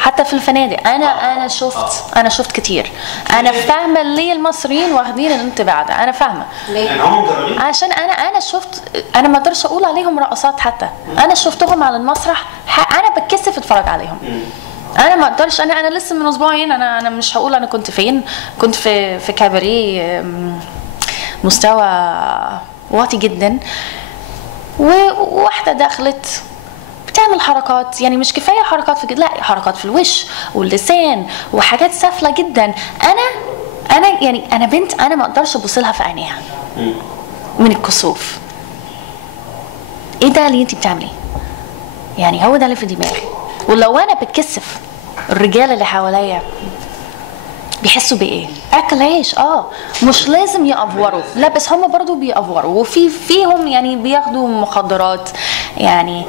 حتى في الفنادق انا شفت كتير. انا فاهمه ليه المصريين واخدين الانطباع ده، انا فاهمه عشان انا شفت. انا ما اقدرش اقول عليهم رقصات، حتى انا شفتهم على المسرح انا بتكسف اتفرج عليهم. انا ما اقدرش. انا لسه من اسبوعين، انا مش هقول انا كنت فين. كنت في كباريه مستوى واطي جدا، وواحده دخلت بتعمل حركات، يعني مش كفايه حركات في لا، حركات في الوش واللسان وحاجات سافله جدا. انا بنت، انا ما اقدرش ابص لها في عينيها من الكسوف. ايه ده اللي انت بتعمليه؟ يعني هو ده اللي في دماغي. ولو انا بتكسف، الرجال اللي حواليا بيحسوا بايه؟ اكل عيش. مش لازم يأفوروا، لا بس هم برضو بيأفوروا، فيهم يعني بياخدوا مخدرات. يعني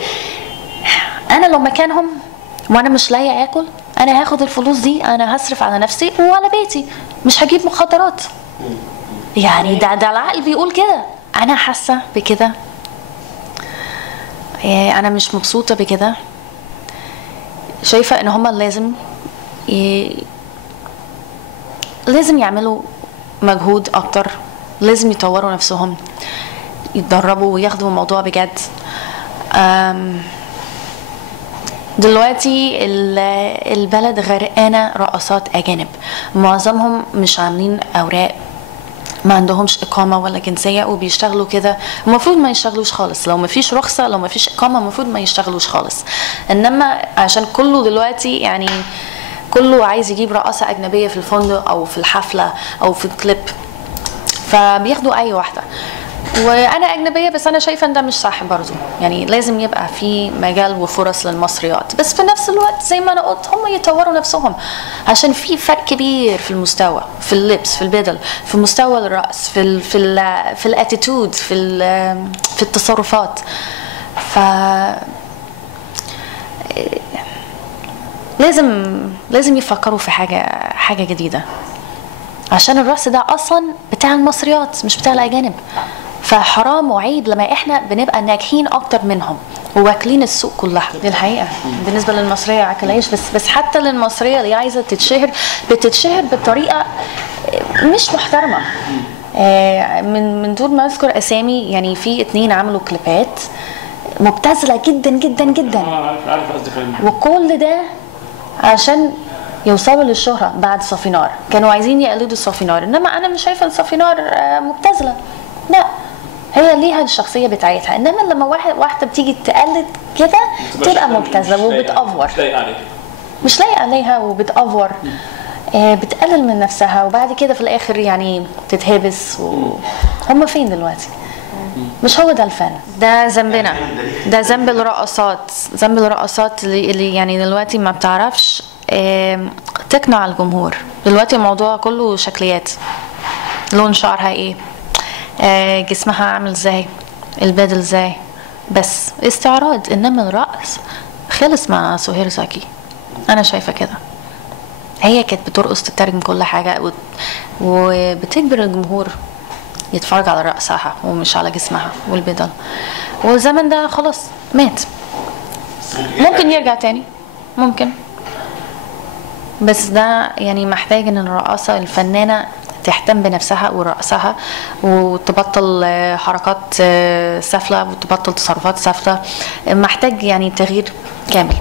انا لو مكانهم وانا مش لاقيه اكل، انا هاخد الفلوس دي، انا هصرف على نفسي وعلى بيتي، مش هجيب مخدرات. يعني ده العقل بيقول كده. انا حاسه بكده، انا مش مبسوطه بكده. شايفه ان هما لازم يعملوا مجهود اكتر، لازم يطوروا نفسهم، يتدربوا وياخدوا الموضوع بجد. دلوقتي البلد غرقانه رقصات اجانب، معظمهم مش عاملين اوراق، ما عندهمش اقامه ولا جنسيه، وبيشتغلوا كده. المفروض ما يشتغلوش خالص، لو ما فيش رخصه، لو ما فيش اقامه، المفروض ما يشتغلوش خالص. انما عشان كله دلوقتي يعني كله عايز يجيب رقاصه اجنبيه في الفندق او في الحفله او في الكليب، فبياخدوا اي واحده. وانا اجنبيه، بس انا شايفه ان ده مش صح برضو. يعني لازم يبقى في مجال وفرص للمصريات، بس في نفس الوقت زي ما انا قلت هم يطوروا نفسهم، عشان في فرق كبير في المستوى، في اللبس، في البدل، في مستوى الرقص، في الاتيتود، في التصرفات. ف لازم يفكروا في حاجه جديده، عشان الرقص ده اصلا بتاع المصريات مش بتاع الاجانب. فحرام وعيب لما احنا بنبقى ناجحين اكتر منهم وواكلين السوق كلها. دي الحقيقه بالنسبه للمصريه عكلايش، بس حتى للمصريه اللي عايزه تتشهر بتتشهر بطريقه مش محترمه. من دون ما اذكر اسامي، يعني في 2 عملوا كليبات مبتذله جدا جدا جدا، وكل ده عشان يوصلوا للشهرة بعد صافينار. كانوا عايزين يقلدوا صافينار، انما انا مش شايفه ان صافينار مبتذله، لا، هي ليها الشخصيه بتاعتها. انما لما واحده بتيجي تقلد كده تبقى مبتذله وبتأفور، مش لايقه عليها وبتأفور، بتقلل من نفسها، وبعد كده في الاخر يعني تتهبس. هم فين دلوقتي؟ مش هو ده الفن، ده ذنبنا، ده ذنب الرقصات اللي يعني دلوقتي ما بتعرفش تقنع الجمهور. دلوقتي الموضوع كله شكليات، لون شعرها ايه، جسمها عامل ازاي، البدل ازاي، بس استعراض. انما الرقص خلص مع سهير زكي، انا شايفه كده. هي كانت بترقص تترجم كل حاجه وبتجبر الجمهور يتفرج على رقصها ومش على جسمها والبدل. والزمن ده خلاص مات. ممكن يرجع تاني، ممكن، بس ده يعني محتاج ان الرقاصه الفنانه تهتم بنفسها ورقصها، وتبطل حركات سافله، وتبطل تصرفات سافله. محتاج يعني تغيير كامل.